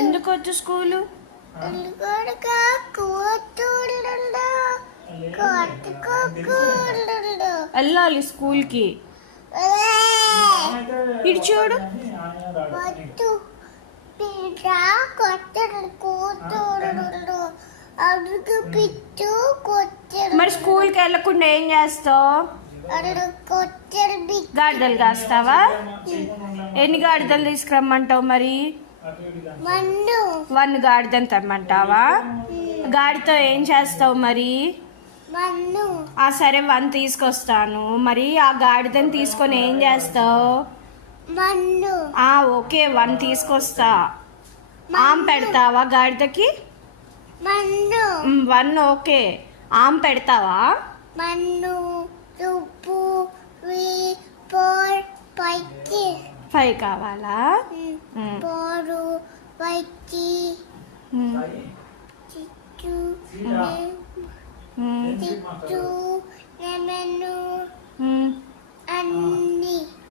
ఎందుకు వచ్చు స్కూలు? వెళ్ళాలి స్కూల్కి. ఇటు చూడు. మరి స్కూల్కి వెళ్ళకుండా ఏం చేస్తావు? గాడిదలు కాస్తావా? ఎన్ని గాడిదలు తీసుకురమ్మంటావు? మరి 1 గాడిదని తెమ్మంటావా? గాడితో ఏం చేస్తావు మరి? సరే 1 తీసుకొస్తాను. మరి ఆ గాడిదని తీసుకొని ఏం చేస్తావు? ఓకే 1 తీసుకొస్తా. ఆమ్ పెడతావా గాడిదకి? 1 ఓకే. ఆమ్ పెడతావా? 5 కావాలా?